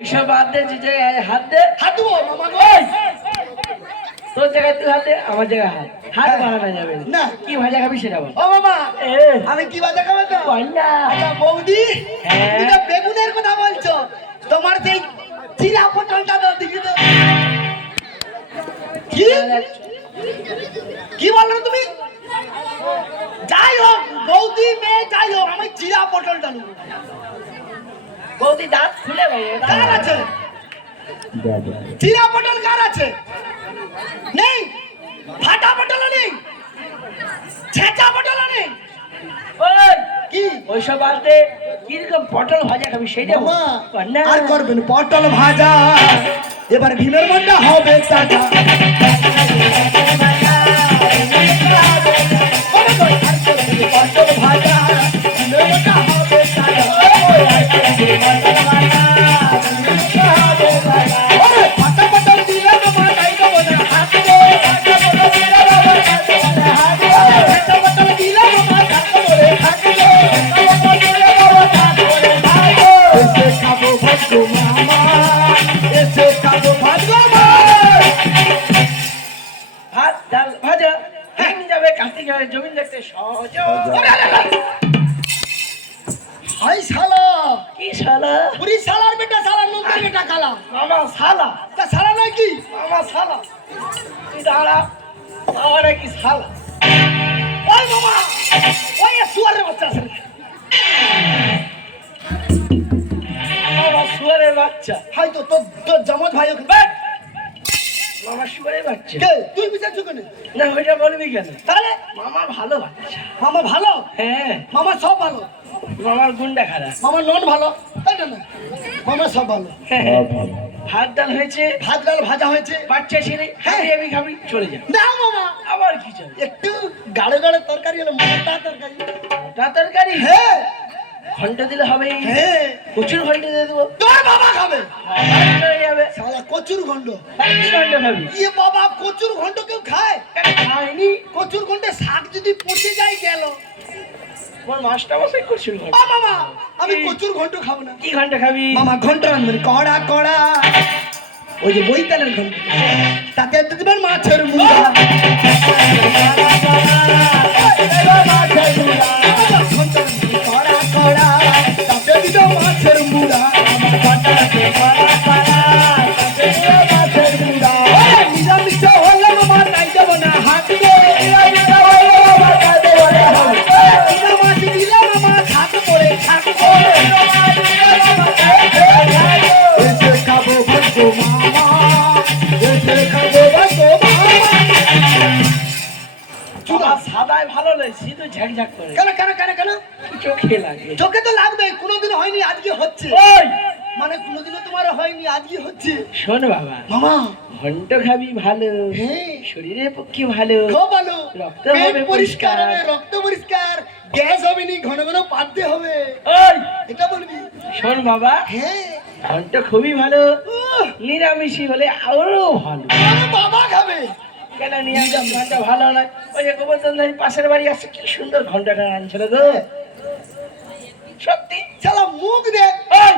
এসব বাদ দে, যে জায়গায় হাত দে, হাত দেবো মামা গো। তোর জায়গায় তুই হাত দে, আমার জায়গায় হাত বাড়ানো যাবে না। কি ভাজা খাবি সেটা বল। ও মামা এ, আমি কি বাজা খাবো তো? বল না। আচ্ছা বৌদি, হ্যাঁ। তুমি তো বেগুনের কথা বলছো, তোমার সেই চিরা পটলটা দাও দেখি তো। কি কি বললো তুমি? যাই হোক বৌদি মেয়ে যাই হোক, আমি চিরা পটলটা নেবো। বৌদি দাঁত খুলে ভাই, কার আছে চিরা পটল? কার আছে? নেই। ফাটা পটল নেই, ছেঁচা পটল নেই। ওই কি ওইসব বাদ দে, কিরকম পটল ভাজা খাবি সেটা বল। মামা বল না। আর করবেন পটল ভাজা, এবার ভীমের মনটা হবে তাজা। পটল ভাজা, ভীমের মনটা হবে তাজা। ওরে, ফাটা পটল দিলে তো মাথায় দেবো না হাত গো। ফাটা পটল দিলে তো মাথায় দেবো রে হাত গো। এসে খাবো ভাগ্য মামা, এসে খাবো ভাগ্য মামা। ভাত ডাল ভাজা ভেঙে যাবে, কার্তিক জমিন দেখতে সহজ। হাই শালা, কি শালা? পুরি শালার বেটা, শালার নন্দের বেটা কালা। মামা শালা, তা শালা নয় কি? মামা শালা, তুই দাঁড়া, আমার কি শালা? ওই মামা, ওই সুয়ারের বাচ্চা আছে। মামা শুয়ারের বাচ্চা। হয়তো তোর তোর জমজ ভাই ওকে। বাট! মামা শুয়ারের বাচ্চা। কে তুই বিচার কেন? না ওইটা বলবি কেন? তাহলে মামা ভালো বাচ্চা। মামা ভালো, হ্যাঁ, মামা সব ভালো, মামার গুন্ডা খারাপ। মামা নন ভালো, তাই না? না মামা সব ভালো। হ্যাঁ, ভাত ডাল হয়েছে, ভাত ডাল ভাজা হয়েছে। বাচ্চা ছেলে হ্যাঁ। আমি খাবি, চলে যা। না মামা, আবার কি চাই? একটু গাড়ে গাড়ে তরকারি হলো, মোটা তরকারি। ওটা তরকারি হ্যাঁ ঘন্টা দিলে হবে। হ্যাঁ, প্রচুর ঘন্টা দিয়ে দেবো, তোর বাবা খাবে। হয়ে যাবে। শালা কচুর ঘন্ট। আর কি ঘন্টা খাবি? ইয়ে বাবা, কচুর ঘন্ট কেউ খায়? খাইনি। কচুর ঘন্টে শাক যদি পচে যায় গেল। তোমার মাছটা বসে প্রচুর ও ঘন্টা। মামা, আমি কচুর ঘন্ট খাবো না। কি ঘন্টা খাবি? মামা ঘন্ট রান্না কড়া কড়া, ওই যে বইতালের ঘন্ট, তাতে একটু দিবেন মাছের মুড়া। ঘন্ট কড়া কড়া, তাতে দিবে মাছের মুড়া। নিরামিষ হলে মামা তাই দেবো না হাত গো। মাছ দিলে মামা হাত পড়ে থাকবো। এসে খাবো ভাগ্য মামা, এসে খাবো ভাগ্য মামা। চুলা সাদায় ভালো লাগে, শুধু ঝাকঝাক করে। কেন কেন কেন কেন? চোখে লাগে। চোখে তো লাগবে, কোনোদিন হয়নি আজকে হচ্ছে। ওই মানে কোনোদিনও তোমার হয়নি আজকে হচ্ছে। শোন বাবা, মামা ঘন্ট খাবি ভালো, হ্যাঁ শরীরের পক্ষে ভালো, খুব ভালো, রক্ত পেট হবে পরিষ্কার পরিষ্কার। হবে, রক্ত পরিষ্কার, গ্যাস হবে নি, ঘন ঘন পাততে হবে, ওই এটা বলবি। শোন বাবা, হ্যাঁ ঘন্ট খুবই ভালো, উহ, নিরামিষই হলে আরো ভালো। আমার বাবা খাবে। কেন নিরামিষ ঘন্টা ভালো না? ওই যে গোবর্ধন পাশের বাড়ি আছে, কি সুন্দর ঘন্টাটা আনছিল গো, সত্যি। শালা মুখ দে, ওই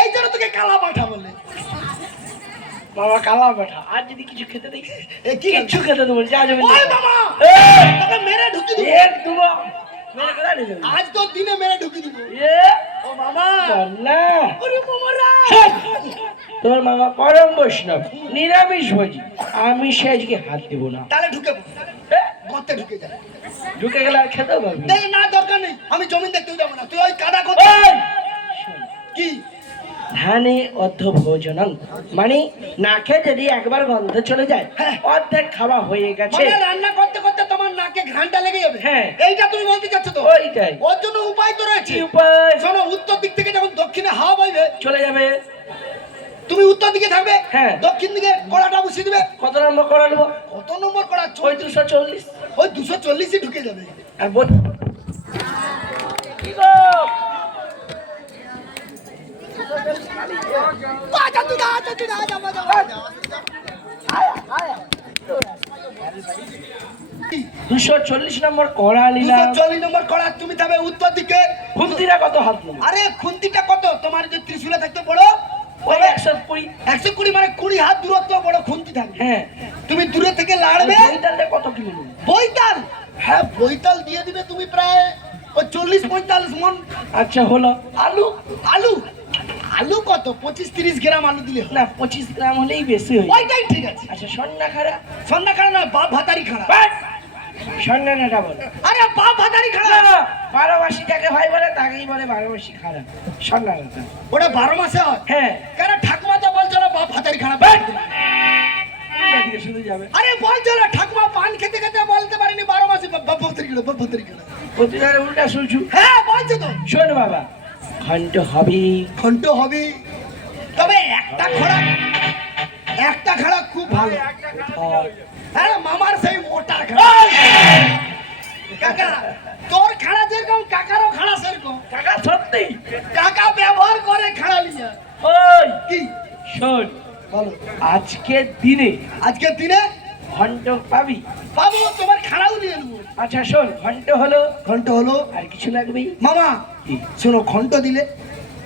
এই জন্য তোকে কালা পাঠা বলে। বাবা কালা পাঠা, আর যদি কিছু খেতে দিই, এ কি কিচ্ছু খেতে দেবো, যা যাবে। ওই মামা, তোকে মেরে ঢুকি দিব। এক দেবো, মেরে কোথায় নিয়ে যাবি? আজ তো দিনে মেরে ঢুকি দিব। এ ও মামা, বল না। ওরে মামারা, তোর মামা পরম বৈষ্ণব, নিরামিষ ভোজি, আমি সে আজকে হাত দেবো না। তাহলে ঢুকে পড়, এ, গর্তে ঢুকে যা। ঢুকে গেলে আর খেতেও পারবি না। দেখ না, দরকার নেই, আমি জমিন দেখতেও যাবো না, তুই ওই কাদা করতে। ওই, শোন, কি ধানে অর্ধ ভোজনং, মানে না খেয়ে যদি একবার গন্ধ চলে যায়, হ্যাঁ। অর্ধেক খাওয়া হয়ে গেছে। মানে রান্না করতে করতে তোমার নাকে ঘ্রাণটা লেগে যাবে। হ্যাঁ। এইটা তুমি বলতে চাচ্ছ তো? ওইটাই ওর জন্য উপায় তো রয়েছে। কি উপায়? শোনো, উত্তর দিক থেকে যখন দক্ষিণে হাওয়া বইবে, চলে যাবে। তুমি উত্তর দিকে থাকবে, হ্যাঁ। দক্ষিণ দিকে কড়াটা বসিয়ে দিবে। কত নম্বর করা নেবো? কত নম্বর কড়া? ওই 240। ওই 240ই ঢুকে যাবে। আর বল কি গো? দুশো 240 নম্বর করা নিলাম। 240 নম্বর কড়া, তুমি থাকবে উত্তর দিকে। খুন্তিরা কত হাত নেবে? আরে খুন্তিটা কত? তোমার যে ত্রিশূলে থাকতে বড়, 120। 120 মানে 20 হাত দূরত্ব বড় খুন্তি থাকবে। হ্যাঁ তুমি দূরে থেকে লাড়বে। বইতালটা কত কিলো নেবে? বইতাল, হ্যাঁ বইতাল দিয়ে দিবে তুমি প্রায় ওই 40-45 মন। আচ্ছা হলো। আলু? আলু, আলু কত 25-30 গ্রাম আলু দিলে হবে। না 25 গ্রাম হলেই বেশি হয়। ওইটাই ঠিক আছে। আচ্ছা সন্না খাড়া? সন্ধ্যা খাড়া না, বাপ ভাতারি খাড়া। সন্না নাটা বল। আরে বাপ ভাতারি খাড়া। না 12 মাসি যাকে ভাই বলে তাকেই বলে 12 মাসি খাড়া। সন্না নাটা। ওটা 12 মাসে হয়। হ্যাঁ। কেন ঠাকুমা তো বলছো না বাপ ভাতারি খাড়া? এদিকে শুনে যাবে। আরে বলছো না ঠাকুমা পান খেতে খেতে বলতে পারিনি 12 মাসে বাপ ভাতারি খাড়া, বাপ ভাতারি খাড়া। প্রতিবারে উল্টা শুনছু। হ্যাঁ বলছো তো। শোন বাবা, ঘন্ট হবে। ঘন্ট হবে, তবে একটা খাড়া খুব ভালো। হ্যাঁ মামার সেই মোটা খাড়া। কাকা তোর খাড়া যেরকম কাকারও খাড়া সেরকম। কাকা সত্যি? কাকা ব্যবহার করে খাড়া নিয়ে। ওই কি শোন, বলো। আজকের দিনে আজকের দিনে ঘন্ট পাবি। বাবু তোমার খাড়াও নিয়ে নেবো। আচ্ছা শোন, ঘন্ট হলো, ঘন্ট হলো, আর কিছু লাগবেই। মামা কি? শোনো ঘন্ট দিলে,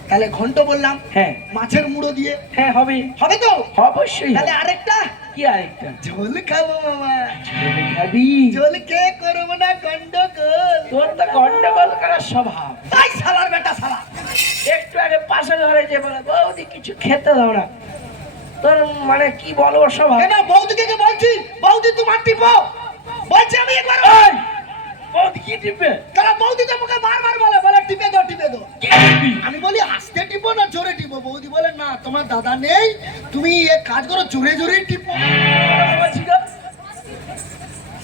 তাহলে ঘন্ট বললাম, হ্যাঁ মাছের মুড়ো দিয়ে হ্যাঁ হবে। হবে তো? অবশ্যই তাহলে হবে। আরেকটা কি আরেকটা? ঝোল খাবো মামা। ঝোল খাবি? ঝোল কে করবো না গন্ডগোল। তোর তো গন্ডগোল করার স্বভাব। তাই শালার বেটা শালা। একটু আগে পাশের ঘরে যে বলে বৌদি কিছু খেতে দাও না, তোর মানে কি বলবো স্বভাব। কেন বৌদিকে কে বলছি? বৌদি তোমার টিপো বলছি আমি একবার। ওই, বৌদি কি টিপে? তারা বৌদি তো মুখে বারবার বলে বলে টিপে দাও টিপে দাও। কি টিপি? আমি বলি আস্তে টিপো না জোরে টিপো? বৌদি বলে না তোমার দাদা নেই, তুমি এক কাজ করো জোরে জোরে টিপো। বলছি গো,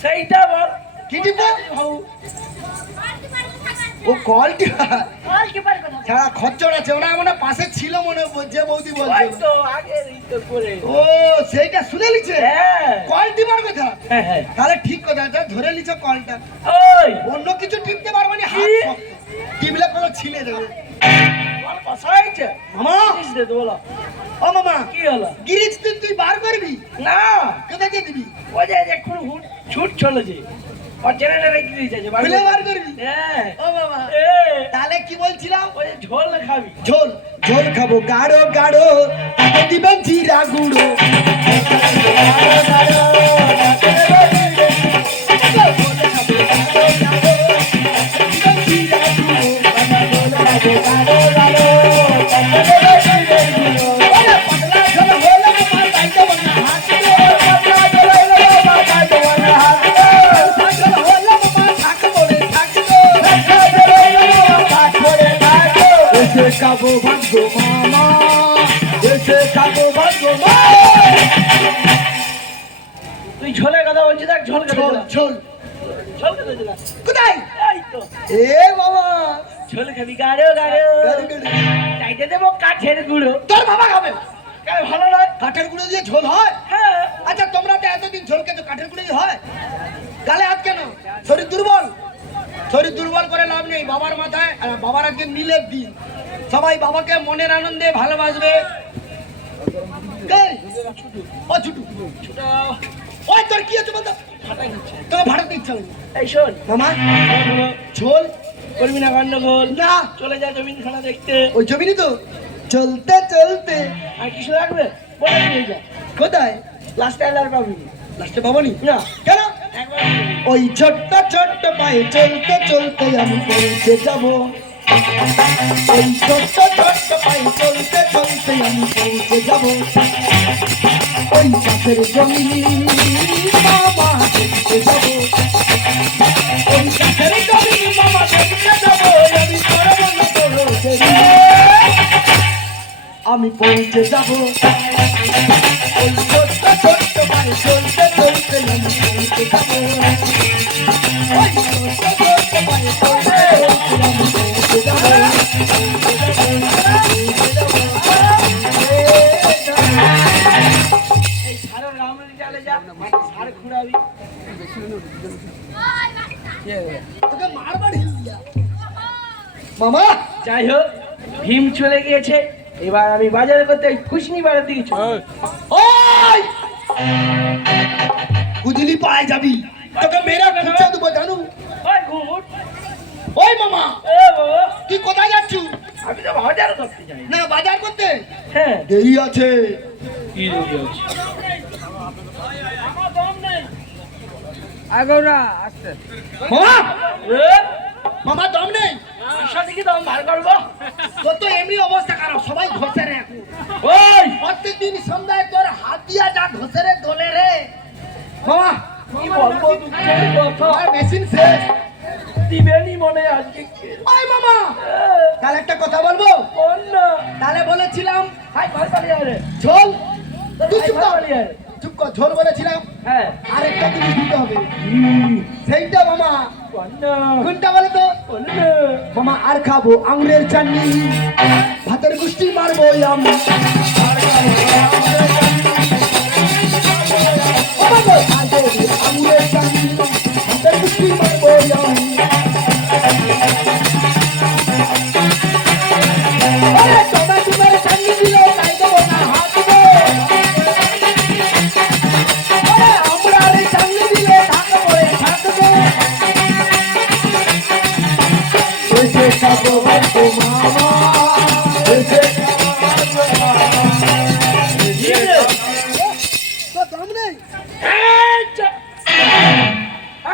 সেইটা বল। কি টিপো? হউ। ও কল টিপা। বল কি পারে কথা? যারা খচ্চর আছে ওরা মনে হয় পাশে ছিল মনে হয়, যে বৌদি ওই বলছে। তো আগের এই তো করে। ও সেইটা শুনে লিছে হ্যাঁ কল টিপার কথা। হ্যাঁ হ্যাঁ। তাহলে ঠিক কথা, যা ধরে লিছো কলটা। ওই অন্য কিছু টিপতে পারবো না, হাত কি? শক্ত। টিপলে কোনো ছিলে দেবে। বল বসাইছে। মামা জিনিস দে তো বলো। ও মামা কি হলো? গিরিজ তুই বার করবি? না কোথায় দিয়ে দিবি? ওই যে এখন ছুট চলেছে, ওর জেনারেটরে কি দিয়েছে? খুলে বার করবি? হ্যাঁ। ও বাবা এ, তাহলে কি বলছিলাম? ওই যে ঝোল খাবি। ঝোল, ঝোল খাবো গাঢ় গাঢ়, তাতে দিবেন জিরা গুঁড়ো। এসে খাবো ভাগ্য মামা, এসে খাবো ভাগ্য মামা। তুই ঝোলের কথা বলছিস, দেখ ঝোল খেতে ঝোল দিলাম। ঝোল ঝোল খেতে দিলাম। কোথায়? এই তো এ বাবা ঝোল খাবি গাঢ় গাঢ়, গাড়ি গাড়ি। চাইতে দেবো কাঠের গুঁড়ো। তোর বাবা খাবে? কেন ভালো নয়? কাঠের গুঁড়ো দিয়ে ঝোল হয়? হ্যাঁ। আচ্ছা তোমরা তো এতদিন ঝোল খেতো, কাঠের গুঁড়ো দিয়ে হয়? গালে হাত কেন? শরীর দুর্বল, শরীর দুর্বল করে লাভ নেই। বাবার মাথায় বাবার আজকে মিলের দিন, সবাই বাবাকে মনের আনন্দে ভালোবাসবে। কে? ও ছুটু, ছোটা ওই তোর কি আছে বলতো? ফাটাই দিচ্ছে। তোকে ভাড়াতে ইচ্ছা হয়নি। এই শোন, মামা হলো, ঝোল করবি না গন্ডগোল। না, চলে যা জমিন খানা দেখতে। ওই জমিনি তো চলতে চলতে। আর কিছু লাগবে বলে নিয়ে যা। কোথায়? লাস্টে আর পাবি না। লাস্টে পাবনি না, কেন? একবার ওই ছোট্ট ছোট্ট পায়ে চলতে চলতে আমি পৌঁছে যাব। ওই ছোট্ট ছোট্ট পায়ে চলতে চলতে আমি পৌঁছে যাব। ওই চাষের জমি মামা দেখতে যাব। ওই চাষের জমি মামা দেখতে যাব। আমি করবো না কোনো দেরি, আমি পৌঁছে যাব। ওই ছোট্ট ছোট্ট পায়ে চলতে চলতে আমি পৌঁছে যাব। ওই ছোট্ট ছোট্ট পায়ে চলতে চলতে আমি পৌঁছে যাব। এই সারের রামলি চালে যা, সার খুঁড়াবি। তোকে মারবার হিল দিয়া। মামা যাই হোক, ভীম চলে গিয়েছে, এবার আমি বাজারে করতে খুশনি বাড়ার দিকে চলে। ওই বুঝলি পায়ে যাবি, তোকে মেরা খুঁজে দেবো জানু। ওই ঘুমুট। ওই মামা এ বাবা, তুই কোথায় যাচ্ছু? আমি তো বাজার করতে যাই না বাজার করতে হ্যাঁ দেরি আছে। কি দেরি হচ্ছে মামা এ, মামা দম নেই। আশা দেখি তো বার করবো তোর তো এমনি অবস্থা খারাপ, সবাই ঘষে রে এখন। ওই প্রত্যেকদিন সন্ধ্যায় তোর হাত দিয়া যা ঘষে রে দোলে রে। মামা কি বলবো দুঃখের কথা আমার মেশিন শেষ। দিবেনি মনে আজকে ওই মামা তাহলে একটা কথা বলবো। কোন না তাহলে বলেছিলাম হাই ভাই পালিয়ে রে ঝোল, তুই চুপ কর পালিয়ে রে চুপ কর, ঝোল বলেছিলাম। হ্যাঁ আরেকটা জিনিস দিতে হবে, সেইটা মামা কোন না কোনটা বলে তো? কোন না মামা আর খাবো আঙুরের চাটনি, ভাতের গুষ্টি মারবো আমি। ও বাবা, খাবো আঙুরের চাটনি, ভাতের গুষ্টি মারবো আমি। ওরে টমেটোর চাটনি দিলে তাই দেবো না হাত দেবো। ওরে আমড়ার চাটনি দিলে ঢাকা পড়ে থাকবে। এসে খাবো গো মামা, এসে খাবো মামা। তো দাম নেই। আচ্ছা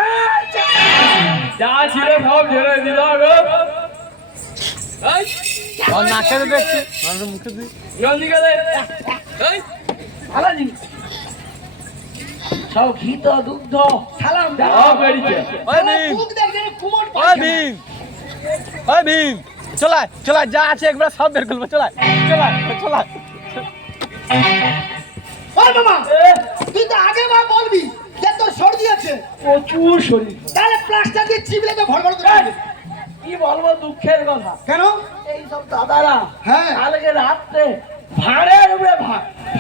আচ্ছা যা ছিল সব ঝেড়ে দিল গো और नाके में देखते और मुखे दी জলদি গেলে ভালো জিনিস সব ঘি তো দুগ্ধ সালাম দাও। সব বেরিয়েছে ओए भीम মুখ দেখে কুমোট ओए পাচ্ছে। भीम ओए भीम चला चला जा আছে একবার সব বের করব চলা চলা চলা ওই মামা এ, তুই তো আগে বা বলবি যে তোর সর্দি আছে, প্রচুর শরীর তাহলে প্লাস্টার দিয়ে চিপলে তো ভড়ভড় করে এই, দিবে। কি বলবো দুঃখের কথা কেন? এই সব দাদারা হ্যাঁ। কালকে রাত্রে ভাড়ের উপরে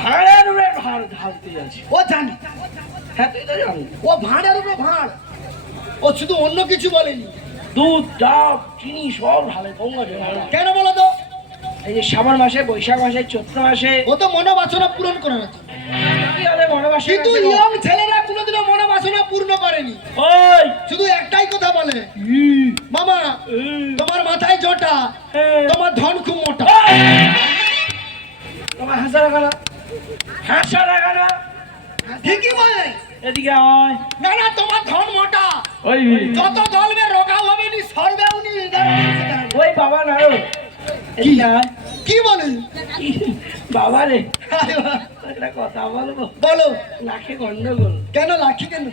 ভাড়ের উপরে ভাড় ঢালতে যাচ্ছে ও জানি, হ্যাঁ তুই তো জানি ও ভাঁড়ের উপরে ভাঁড়, ও শুধু অন্য কিছু বলেনি। দুধ ডাব চিনি সব ঢালে গঙ্গা জল কেন বলো তো? এই যে শ্রাবণ মাসে বৈশাখ মাসে চৈত্র মাসে ও তো মনোবাসনা পূরণ করার আছে, কি হবে বনবাসে কিন্তু ইয়ং ছেলেরা কোনোদিনও মনোবাসনা পূর্ণ করেনি। ওই শুধু একটাই কথা বলে, মামা তোমার মাথায় জটা, তোমার ধন খুব মোটা। তোমার হাসা রাখা না হাসা রাখা না ঠিকই বলে। এদিকে আয় না না, তোমার ধন মোটা, ওই যত দলবে রোগা হবে নি সরবেও নি। ওই বাবা না রো এদিকে আয় কি বলে? বাবা রে একটা কথা বলবো বলো। লাখে গন্ডগোল কেন লাখি কেন?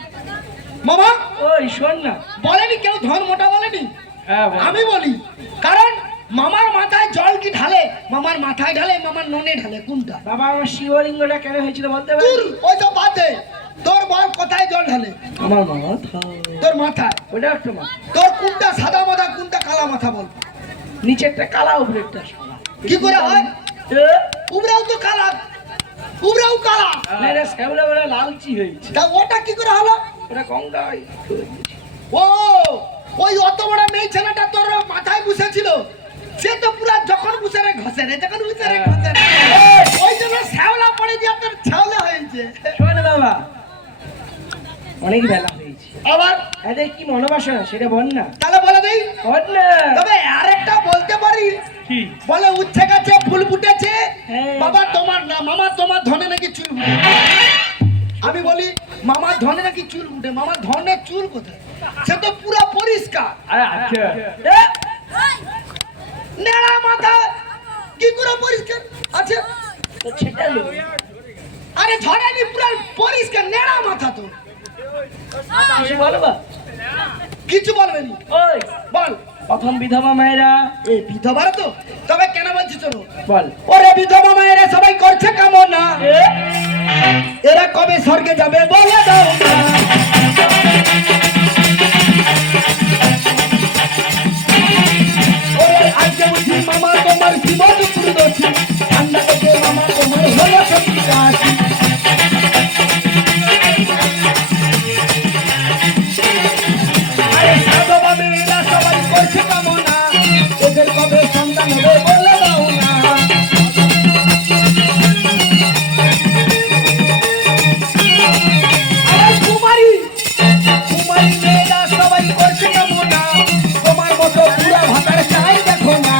মামা ওই শোন না বলেনি কেউ ধন মোটা বলেনি। হ্যাঁ আমি বলি, কারণ মামার মাথায় জল কি ঢালে? মামার মাথায় ঢালে, মামার ননে ঢালে, কোনটা? বাবা আমার শিবলিঙ্গটা কেন হয়েছিল বলতে তোর পারি ওই তো বাদে, তোর বল কোথায় জল ঢালে? আমার মাথা তোর মাথায়। ওটা একটা মাথা তোর কোনটা সাদা মাথা, কোনটা কালা মাথা বল? নিচেরটা কালা উপরেরটা সাদা কি করে হয়? এ, উবরাও তো কালা, উবরাও কালা। না রে শ্যামলা বলে লালচি হয়েছে তা ওটা কি করে হলো? ওটা গঙ্গা ও ওই অত বড় মেয়ে ছেলেটা তোর মাথায় বসেছিল, সে তো পুরা যখন বসে রে ঘষে রে, যখন বসে রে ঘষে রে। ওই জন্য শ্যাওলা পড়ে দিয়ে তোর ছাওলা হয়েছে। শোন বাবা অনেক বেলা হয়েছে আবার এদের কি মনোবাসনা সেটা বল না তাহলে বলে দেই, বল না তবে আরেকটা বলতে পারি। কি বলে উচ্ছে গাছে ফুল ফুটেছে, হ্যাঁ। বাবা তোমার না, মামা তোমার ধনে নাকি চুল ফুটে। আমি বলি মামার ধনে নাকি চুল ফুটে, মামার ধনের চুল কোথায়? সে তো পুরো পরিষ্কার, আরে আচ্ছা এ? নেড়া মাথা কি করে পরিষ্কার আছে? তো ছেটা লো আরে ঝড়ানি পুরো পরিষ্কার, নেড়া মাথা তো। কিছু বলবা কিছু বলবেন? ওই বল। প্রথম বিধবা মায়েরা এই বিধবার তো, তবে কেন বলছিস তোর? বল ওরে বিধবা মায়েরা সবাই করছে কামনা, এ, এরা কবে স্বর্গে যাবে বলে দাও না। ওরে আজকে বুঝি মামা তোমার জীবন পুরোদর্শী, ঠান্ডা থেকে মামা তোমার হলো সত্যি। আরে সাধবা মেয়েরা সবাই করছে কামনা, এদের কবে সন্তান হবে বলে দাও না। আরে কুমারী কুমারী মেয়েরা সবাই করছে কামনা, তোমার মতো পুরা ভাতার চাই দেখো না।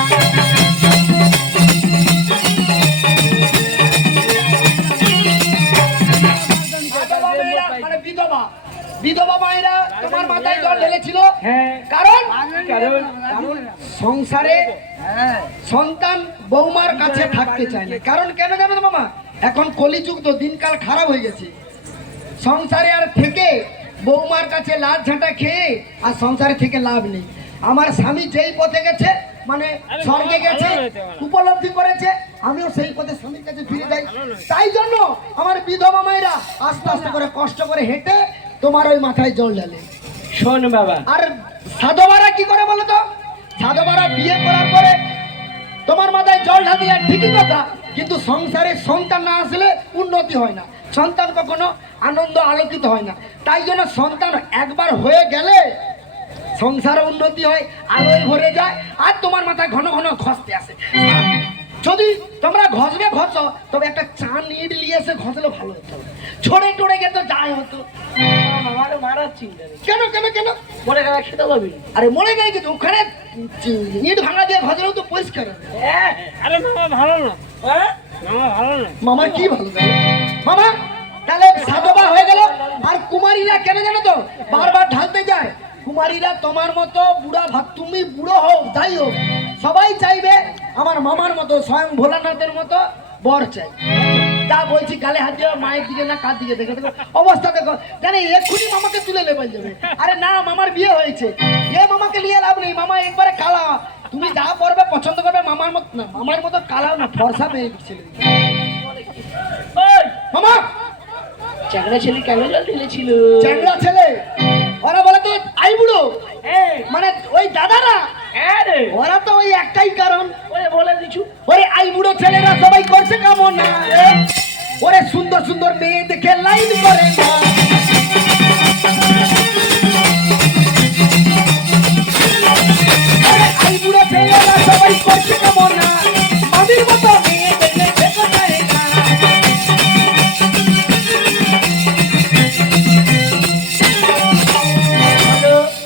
সংসারে সন্তান বৌমার কাছে থাকতে চায় না, কারণ কেন জানো তো মামা? এখন কলিযুগ তো, দিনকাল খারাপ হয়ে গেছে। সংসারে আর থেকে বৌমার কাছে লাভ ঝাঁটা খেয়ে আর সংসারে থেকে লাভ নেই। আমার স্বামী যেই পথে গেছে, মানে স্বর্গে গেছে, উপলব্ধি করেছে, আমিও সেই পথে স্বামীর কাছে ফিরে যাই। তাই জন্য আমার বিধবা মায়েরা আস্তে আস্তে করে কষ্ট করে হেঁটে তোমার ওই মাথায় জল ঢালে। শোন বাবা, আর সাধবারা কি করে বলো তো? সাধবারা বিয়ে করার পরে তোমার মাথায় জল ঢালি, আর ঠিকই কথা, কিন্তু সংসারে সন্তান না আসলে উন্নতি হয় না, সন্তান কখনো আনন্দ আলোকিত হয় না। তাই জন্য সন্তান একবার হয়ে গেলে সংসারে উন্নতি হয়, আলোয় ভরে যায়, আর তোমার মাথায় ঘন ঘন ঘষতে আসে। যদি তোমরা ঘষবে ঘষো, তবে একটা চান ইট নিয়ে এসে ঘষলে ভালো হতো। ছড়ে টড়ে গেতো যাই হতো। আমার মারার চিন্তা নেই। কেন কেন কেন? মরে গেলে খেতে পাবি? আরে মরে গেলে কিন্তু ওখানে ইট ভাঙা দিয়ে ঘষলেও তো পরিষ্কার হবে। হ্যাঁ। আরে মামা ভালো না, হ্যাঁ? মামা ভালো না। মামার কি ভালো লাগে? মামা তাহলে সাধবা হয়ে গেল। আর কুমারীরা কেন জানো তো বারবার ঢালতে যায়? কুমারীরা তোমার মতো বুড়া ভাত, তুমি বুড়ো হোক যাই হোক, সবাই চাইবে আমার মামার মতো, স্বয়ং ভোলানাথের মতো বর চাই। যা বলছি গালে হাত দিয়ে মায়ের দিকে না কার দিকে দেখো, দেখো অবস্থা দেখো, জানি এক্ষুনি মামাকে তুলে লেবে যাবে। আরে না, মামার বিয়ে হয়েছে, এ মামাকে নিয়ে লাভ নেই, মামা একবারে কালা। তুমি যা পড়বে পছন্দ করবে, মামার মতো না, মামার মতো কালাও না, ফর্সা মেয়ে ছেলে। ওই মামা চ্যাংড়া ছেলে কেন জল ঢেলেছিল? চ্যাংড়া ছেলে, ওরা বলে তো আই বুড়ো, হ্যাঁ। মানে ওই দাদারা, হ্যাঁ রে। ওরা তো ওই একটাই কারণ, ওরে বলে দিছু। ওই আই বুড়ো ছেলেরা সবাই করছে কামনা, ওরে সুন্দর সুন্দর মেয়ে দেখে লাইন করে না। ওরে আই বুড়ো ছেলেরা সবাই করছে কামনা, মামির মতো মেয়ে দেখলে দেখা যায় না।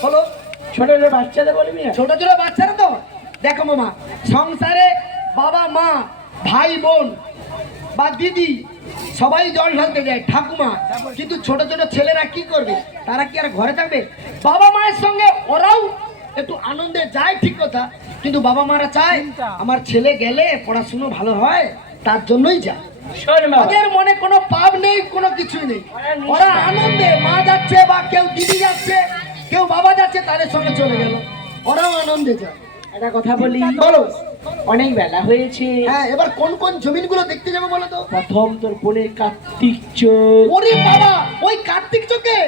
হলো ছোট ছোট বাচ্চাদের বলবি না? ছোট ছোট বাচ্চারা তো দেখো মামা, সংসারে বাবা মা ভাই বোন বা দিদি সবাই জল ঢালতে যায়, ঠাকুমা, কিন্তু ছোট ছোট ছেলেরা কি করবে? তারা কি আর ঘরে থাকবে? বাবা মায়ের সঙ্গে ওরাও একটু আনন্দে যায়, ঠিক কথা, কিন্তু বাবা মারা চায় আমার ছেলে গেলে পড়াশুনো ভালো হয়, তার জন্যই যায়। শোন বাবা, ওদের মনে কোনো পাপ নেই, কোনো কিছুই নেই, ওরা আনন্দে, মা যাচ্ছে বা কেউ দিদি যাচ্ছে, কেউ বাবা যাচ্ছে, তাদের সঙ্গে চলে গেল, ওরাও আনন্দে যায়। একটা কথা বলি, বলো। অনেক বেলা হয়েছে। হ্যাঁ, এবার কোন কোন জমিনগুলো দেখতে যাবো বলো তো? প্রথম তোর বোনের কার্তিক চোখ। ওরে বাবা, ওই কার্তিক চোখে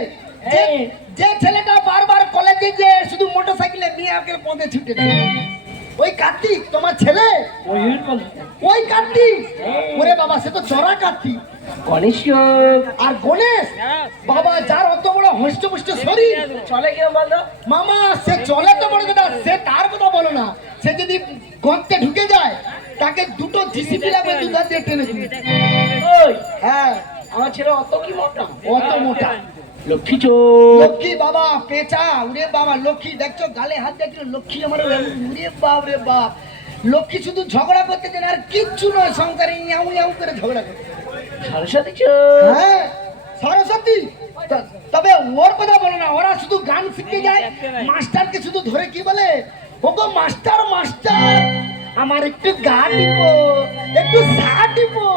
যে হ্যাঁ। যে ছেলেটা বারবার কলেজে যে শুধু মোটরসাইকেলে নিয়ে আমাকে পথে ছুটে দেয়, ওই কার্তিক তোমার ছেলে? ময়ূর কথা। ওই কার্তিক? ওরে বাবা, সে তো চড়া কার্তিক। গণেশ চোখ। আর গণেশ বাবা, যার অত বড় হষ্টপুষ্ট শরীর, চলে কেউ বলো? মামা সে চলে তো বড় কথা, সে তার কথা বলো না, সে যদি গর্তে ঢুকে যায় তাকে দুটো জিসিপি লাগবে, দুধার দিয়ে টেনে দিবে। ওই হ্যাঁ, আমার ছেলে অত কি মোটা? অত মোটা। লক্ষ্মী চোখ। লক্ষ্মী বাবা পেঁচা, উরে বাবা, লক্ষ্মী দেখছো গালে হাত দেখছো, লক্ষ্মী আমার উরে বাপ রে বাপ। লক্ষ্মী শুধু ঝগড়া করতে জানে, আর কিচ্ছু নয়, সংসারে ইয়াউ ইয়াউ করে ঝগড়া করতে। সরস্বতী চোখ। হ্যাঁ, সরস্বতী। তবে ওর কথা বলো না, ওরা শুধু গান শিখতে যায়, মাস্টারকে শুধু ধরে কি বলে, ওগো মাস্টার মাস্টার, আমার একটু গা টিপো, একটু সা টিপো,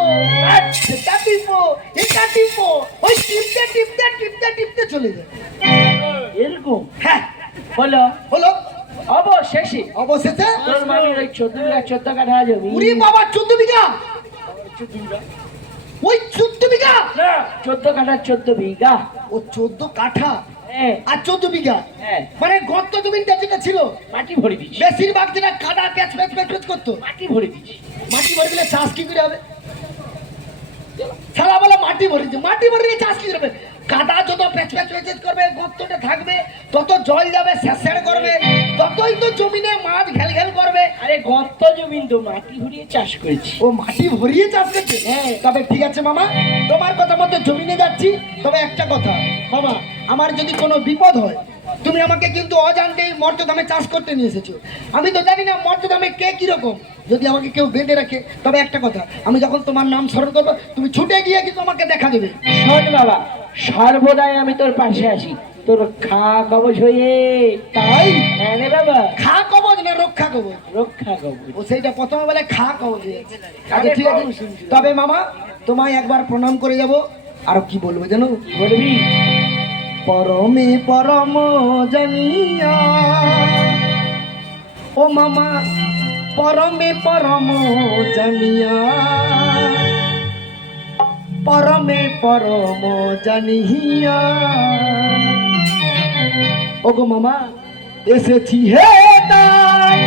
সেটা টিপো, এটা টিপো, ওই টিপতে টিপতে টিপতে টিপতে চলে যায়। এরকম হ্যাঁ, হলো। হলো অবশেষে অবশেষে তোর মামির ওই 14 কাঠা জমি। উরি বাবা 14 বিঘা, ওই 14 বিঘা না, 14 কাঠা 14 বিঘা। ও 14 কাঠা হ্যাঁ, আর 14 বিঘা, হ্যাঁ। মানে গর্ত জমিটা যেটা ছিল মাটি ভরে দিচ্ছি। বেশিরভাগ যেটা কাদা প্যাচ প্যাচ প্যাচ প্যাচ করতো, মাটি ভরে দিচ্ছি। মাটি ভরে দিলে চাষ কি করে হবে? সালা বলে মাটি ভরে দিচ্ছে, মাটি ভরে দিয়ে চাষ কি করবে? কাদা যত প্যাচ প্যাচ প্যাচ করবে, গর্তটা থাকবে, তত জল যাবে, শেষের করবে, ততই তো জমিনে মাছ ঘেল ঘেল করবে। আরে গর্ত জমিন তো মাটি ভরিয়ে চাষ করেছি। ও মাটি ভরিয়ে চাষ করছে? হ্যাঁ। তবে ঠিক আছে মামা, তোমার কথা মতো জমিনে যাচ্ছি। তবে একটা কথা মামা, আমার যদি কোনো বিপদ হয়, তুমি আমাকে কিন্তু অজান্তেই মর্তধামে চাষ করতে নিয়ে এসেছো। আমি তো জানি না মর্তধামে কে কিরকম, যদি আমাকে কেউ বেঁধে রাখে। তবে একটা কথা, আমি যখন তোমার নাম স্মরণ করবো, তুমি ছুটে গিয়ে কিন্তু আমাকে দেখা দেবে। শোন বাবা, সর্বদাই আমি তোর পাশে আছি। তোর খা কবচ হয়ে তাই হ্যাঁ রে বাবা, খা কবচ না রক্ষা কবচ? রক্ষা কবচ। ও সেইটা প্রথমে বলে খা কবচ হয়েছে। আচ্ছা ঠিক আছে, তবে মামা তোমায় একবার প্রণাম করে যাব। আর কি বলবো জানো? বলবি? পরমে পরম জানিয়া ও মামা, পরমে পরম জানিয়া, পরমে পরম জানিয়া ও গো মামা এসেছি হে তাই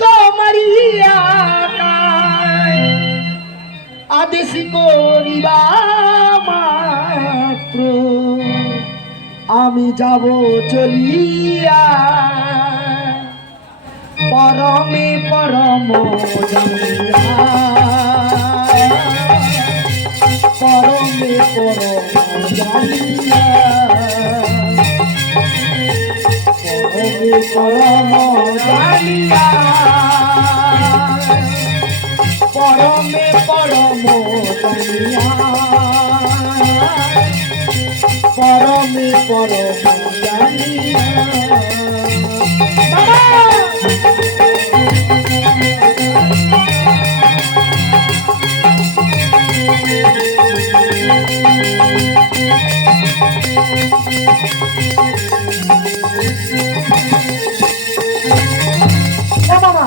তোমারি আকায়, আদেশ করিবা মাত্র আমি যাব চলিয়া, পরমে পরম জানিয়া, পরমে পরম জানিয়া, পরমে পরম জানিয়া, পরমে পরম জানিয়া, পরমে পরম জানিয়া। বাবা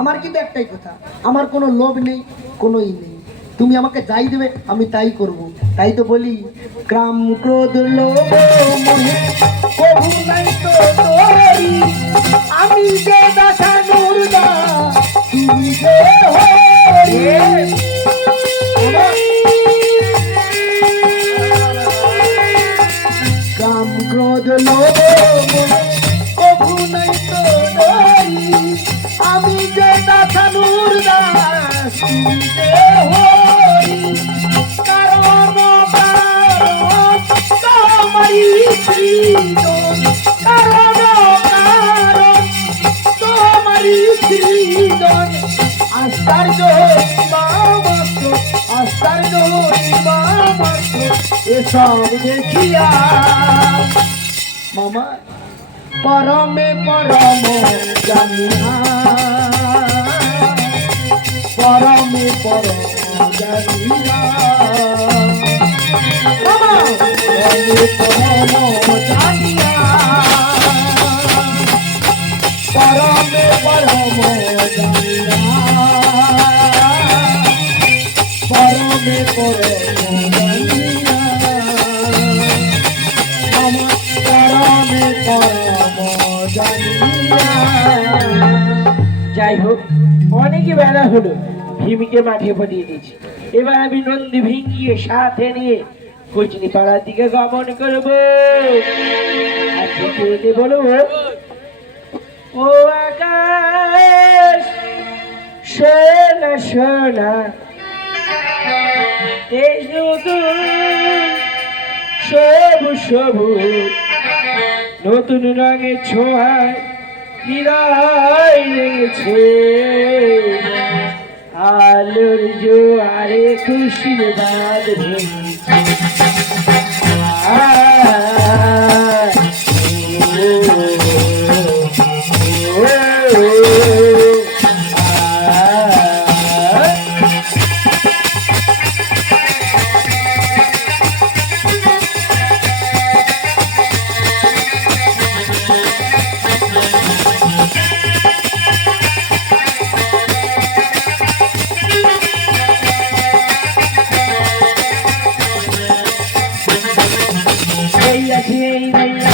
আমার কিন্তু একটাই কথা, আমার কোনো লোভ নেই, কোনো ই নেই, তুমি আমাকে যাই দেবে আমি তাই করব। তাই তো বলি গ্রাম ক্রোধ লোভ মোহে কবু নাই তো তোরি, আমি যে দাসানুর দা তুমি যে হরি। গ্রাম ক্রোধ লোভ মোহে কবু নাই তো তোরি, আমি যে দাসানুর দাস তুমি যে হরি। কারণ কারণ তোমারি সৃজন, কারণ কারণ তোমারি সৃজন, আশ্চর্য মাত্র, আশ্চর্য মাত্র এসব দেখিয়া মামা পরমে পরম জানিয়া, পরমে পরম জানিয়া, মামা পরমে পরম জানিয়া, পরমে পরম জানিয়া, পরমে পরম জানিয়া, মামা পরমে পরম জানিয়া। যাই হোক, অনেক বেলা হলো, ভীমিকে মাঠে পাঠিয়ে দিয়েছি। এবার আমি নন্দী ভিঙ্গিয়ে সাথে নিয়ে কোচনি পাড়ার দিকে গমন করবো। আর যেতে যেতে বলবো, ও আকাশ সোনা সোনা, এই নতুন সবুজ সবুজ নতুন রঙের ছোঁয়ায় হৃদয় লেগেছে, আলোর জোয়ারে খুশির বাঁধ ভেঙেছে।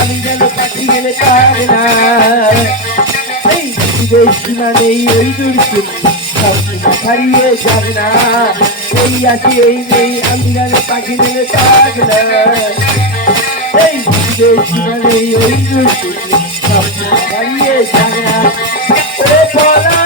আমি যেন পাখি গেলে পারে না, এই সীমা নেই ওই দূরকে সবসময় হারিয়ে যাবে না, এই আছে এই নেই আমি যেন পাখি গেলে পারে না, এই সীমা নেই ওই দূরকে সবসময় হারিয়ে যাবে না। ও পলা